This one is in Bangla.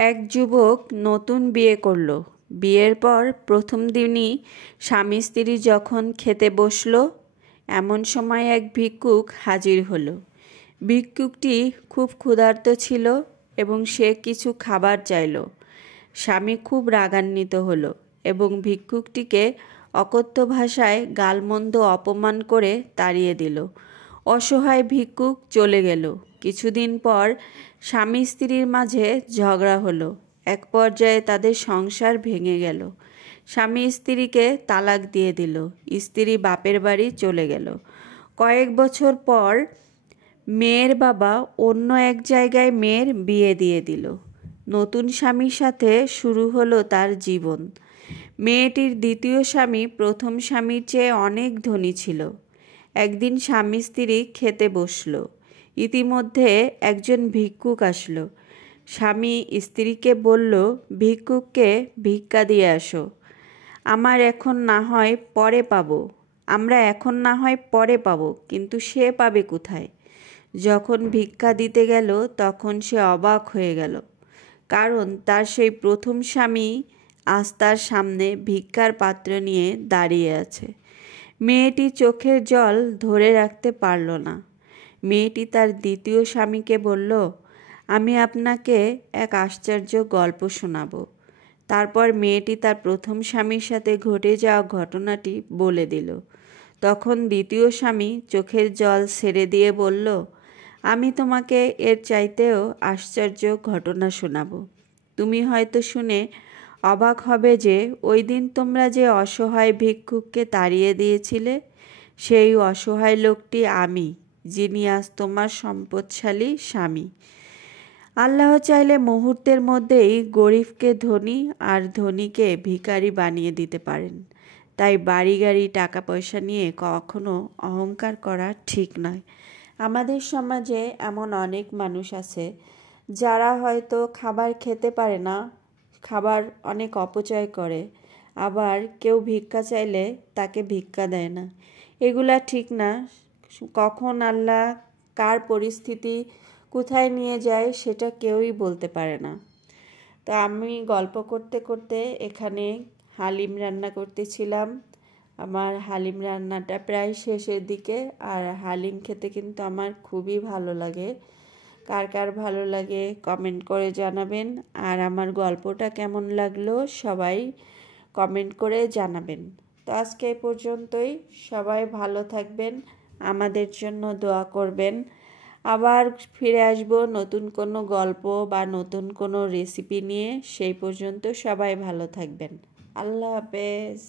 এক যুবক নতুন বিয়ে করল। বিয়ের পর প্রথম দিনই স্বামী স্ত্রী যখন খেতে বসল, এমন সময় এক ভিক্ষুক হাজির হলো। ভিক্ষুকটি খুব ক্ষুধার্ত ছিল এবং সে কিছু খাবার চাইল। স্বামী খুব রাগান্বিত হলো এবং ভিক্ষুকটিকে অকথ্য ভাষায় গালমন্দ অপমান করে তাড়িয়ে দিল। অসহায় ভিক্ষুক চলে গেল। কিছুদিন পর স্বামী স্ত্রীর মাঝে ঝগড়া হলো। এক পর্যায়ে তাদের সংসার ভেঙে গেল। স্বামী স্ত্রীকে তালাক দিয়ে দিল। স্ত্রী বাপের বাড়ি চলে গেল। কয়েক বছর পর মেয়ের বাবা অন্য এক জায়গায় মেয়ের বিয়ে দিয়ে দিল। নতুন স্বামীর সাথে শুরু হলো তার জীবন। মেয়েটির দ্বিতীয় স্বামী প্রথম স্বামীর চেয়ে অনেক ধনী ছিল। একদিন স্বামী স্ত্রী খেতে বসল। ইতিমধ্যে একজন ভিক্ষুক আসলো। স্বামী স্ত্রীকে বলল, ভিক্ষুককে ভিক্ষা দিয়ে আসো। আমরা এখন না হয় পরে পাবো, কিন্তু সে পাবে কোথায়? যখন ভিক্ষা দিতে গেল তখন সে অবাক হয়ে গেল, কারণ তার সেই প্রথম স্বামী আজ তার সামনে ভিক্ষার পাত্র নিয়ে দাঁড়িয়ে আছে। মেয়েটি চোখের জল ধরে রাখতে পারল না। মেয়েটি তার দ্বিতীয় স্বামীকে বলল, আমি আপনাকে এক আশ্চর্য গল্প শোনাব। তারপর মেয়েটি তার প্রথম স্বামীর সাথে ঘটে যাওয়া ঘটনাটি বলে দিল। তখন দ্বিতীয় স্বামী চোখের জল ছেড়ে দিয়ে বলল, আমি তোমাকে এর চাইতেও আশ্চর্য ঘটনা শোনাব। তুমি হয়তো শুনে অবাক হবে যে ওই দিন তোমরা যে অসহায় ভিক্ষুককে তাড়িয়ে দিয়েছিলে, সেই অসহায় লোকটি আমি, যিনি আজ তোমার সম্পদশালী স্বামী। আল্লাহ চাইলে মুহূর্তের মধ্যেই গরিবকে ধনী আর ধনীকে ভিখারি বানিয়ে দিতে পারেন। তাই বাড়ি গাড়ি টাকা পয়সা নিয়ে কখনো অহংকার করা ঠিক নয়। আমাদের সমাজে এমন অনেক মানুষ আছে যারা হয়তো খাবার খেতে পারে না, খাবার অনেক অপচয় করে, আবার কেউ ভিক্ষা চাইলে তাকে ভিক্ষা দেয় না। এগুলা ঠিক না। কখন আল্লাহ কার পরিস্থিতি কোথায় নিয়ে যায় সেটা কেউই বলতে পারে না। তো আমি গল্প করতে করতে এখানে হালিম রান্না করতেছিলাম। আমার হালিম রান্নাটা প্রায় শেষের দিকে। আর হালিম খেতে কিন্তু আমার খুবই ভালো লাগে। কার কার ভালো লাগে কমেন্ট করে জানাবেন। আর আমার গল্পটা কেমন লাগলো সবাই কমেন্ট করে জানাবেন। তো আজকে এই পর্যন্তই। সবাই ভালো থাকবেন, আমাদের জন্য দোয়া করবেন। আবার ফিরে আসবো নতুন কোনো গল্প বা নতুন কোনো রেসিপি নিয়ে। সেই পর্যন্ত সবাই ভালো থাকবেন। আল্লাহ হাফেজ।